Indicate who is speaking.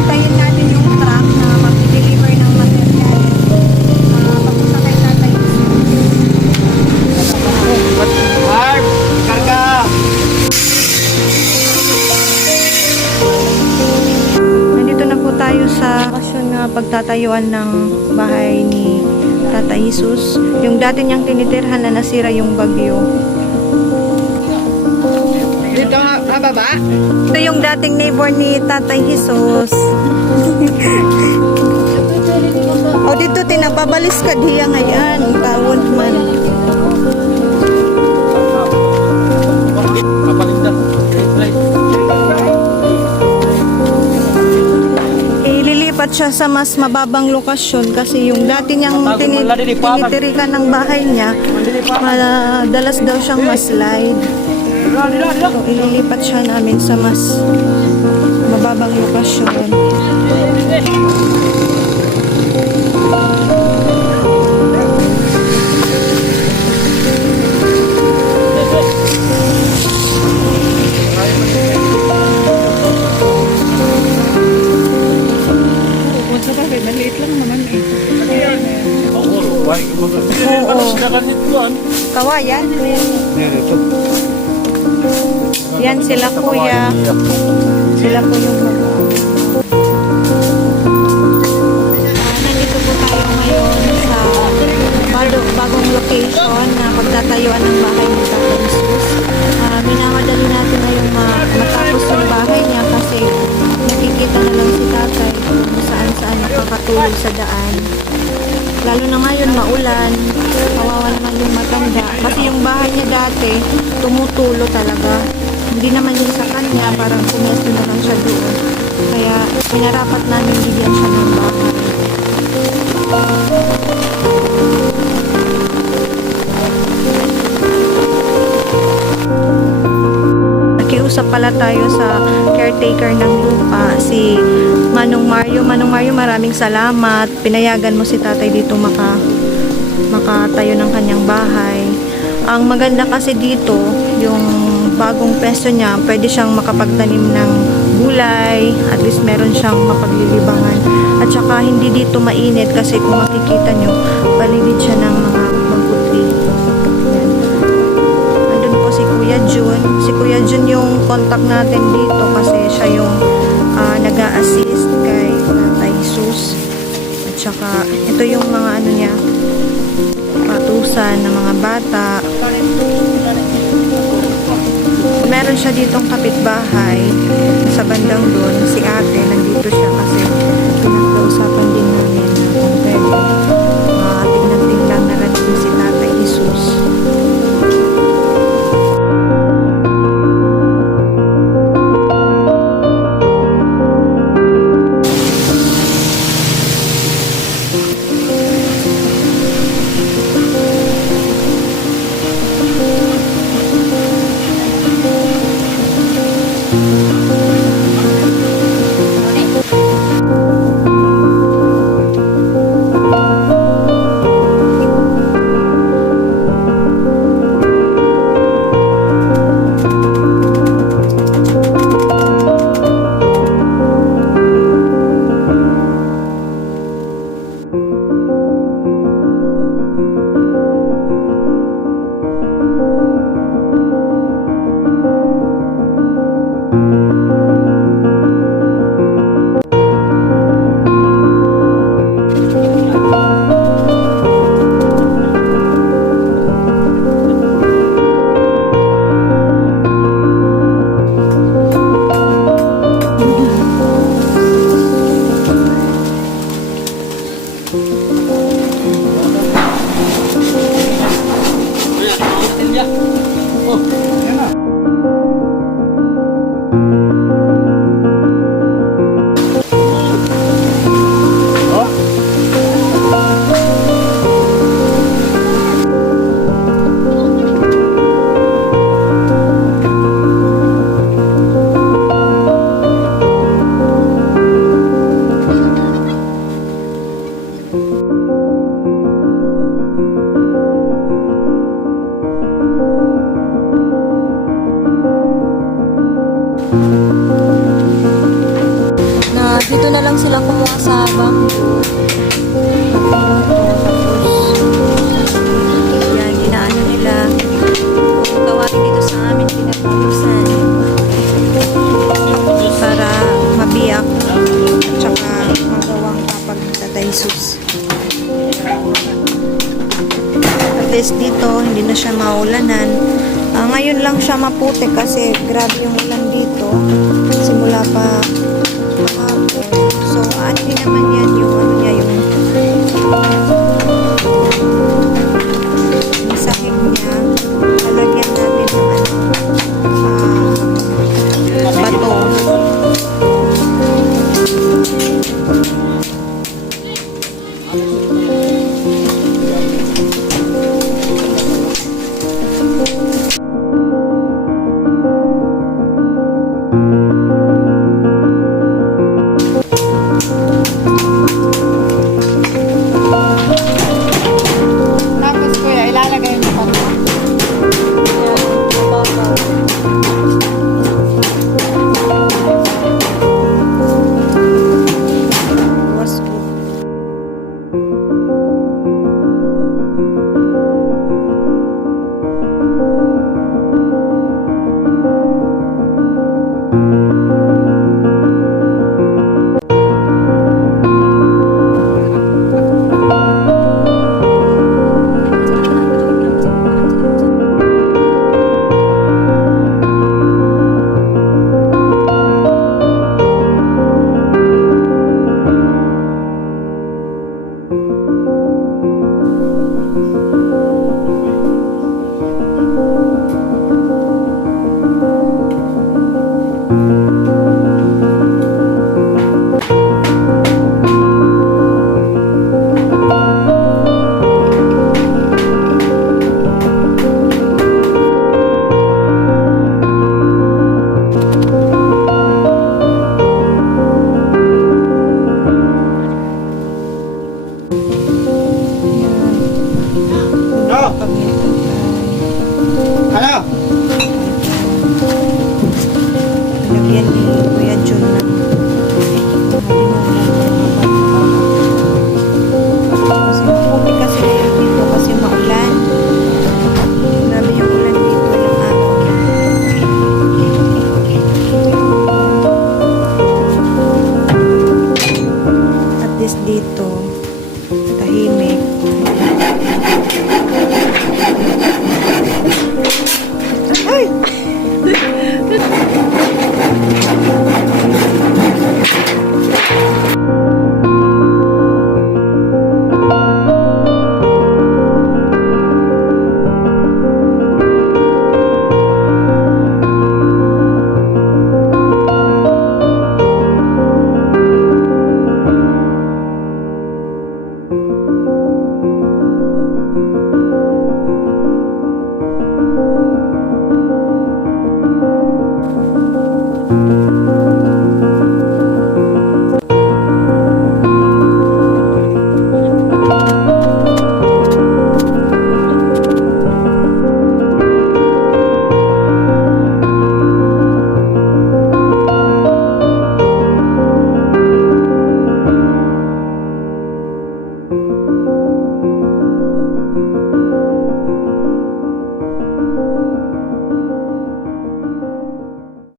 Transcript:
Speaker 1: Hintayin natin yung truck na mag-deliver ng material. Uh, papunta kay Tatay
Speaker 2: Mark, karga!
Speaker 1: Nandito na po tayo sa lokasyon na pagtatayuan ng bahay ni Tata Jesus. Yung dati niyang tinitirhan na nasira yung bagyo.
Speaker 2: Dito nga, ah, baba?
Speaker 1: Ito yung dating neighbor ni Tatay Jesus. o dito tinababalis ka diya ngayon. Tawon man. Ililipat siya sa mas mababang lokasyon kasi yung dati niyang tini- tinitirikan ng bahay niya, madalas daw siyang maslide. So, ililipat siya namin sa mas mababang lokasyon.
Speaker 3: Maliit lang naman eh.
Speaker 2: Oo. Nakasit
Speaker 1: Kawayan.
Speaker 2: Dito.
Speaker 1: Sila kuya. Sila po yung mag Ah, Nandito po tayo ngayon sa bago, bagong location na pagtatayuan ng bahay ni Tata Jesus. Ah, minamadali natin na yung ma- matapos yung bahay niya kasi nakikita na lang si tatay kung saan saan nakakatulog sa daan. Lalo na ngayon maulan, kawawa naman yung matanda. Kasi yung bahay niya dati, tumutulo talaga. Hindi naman yung sa kanya, parang pumesto na lang siya doon. Kaya pinarapat namin bigyan siya ng bahay. Nakiusap pala tayo sa caretaker ng lupa, si Manong Mario. Manong Mario, maraming salamat. Pinayagan mo si tatay dito maka, makatayo ng kanyang bahay. Ang maganda kasi dito, yung bagong pesto niya, pwede siyang makapagtanim ng gulay, at least meron siyang mapaglilibangan. At saka hindi dito mainit kasi kung makikita nyo, paligid siya ng mga magputli. Yan. Andun po si Kuya Jun. Si Kuya Jun yung contact natin dito kasi siya yung ah, nag-a-assist kay Tatay Jesus. At saka, ito yung mga ano niya, patusan ng mga bata. Siya ditong kapitbahay sa bandang doon. Si ate, nandito siya kasi pinag-uusapan din namin na kung Na dito na lang sila kumuha sa habang. Yan, inaano nila. Kung dito sa amin, pinapusan. Para mabiyak at saka magawang kapag tatay. At least dito, hindi na siya maulanan. Uh, ngayon lang siya maputi kasi grabe yung ulan pa kahapon. So, ano din naman yan yung ano niya, yung sahig niya. Lalagyan natin ng ano, ah, bato.
Speaker 3: Tapos
Speaker 1: thank you.